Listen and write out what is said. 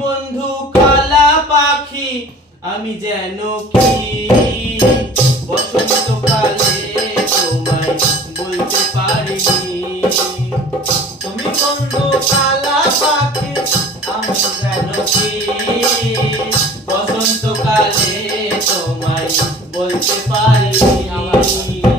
বন্ধু কালা পাখি, আমি যেন কি বসন্তকালে তোমায় বলতে পারিনি। তুমি বন্ধু কালা পাখি, আমি যেন কি বসন্তকালে তোমায় বলতে পারিনি।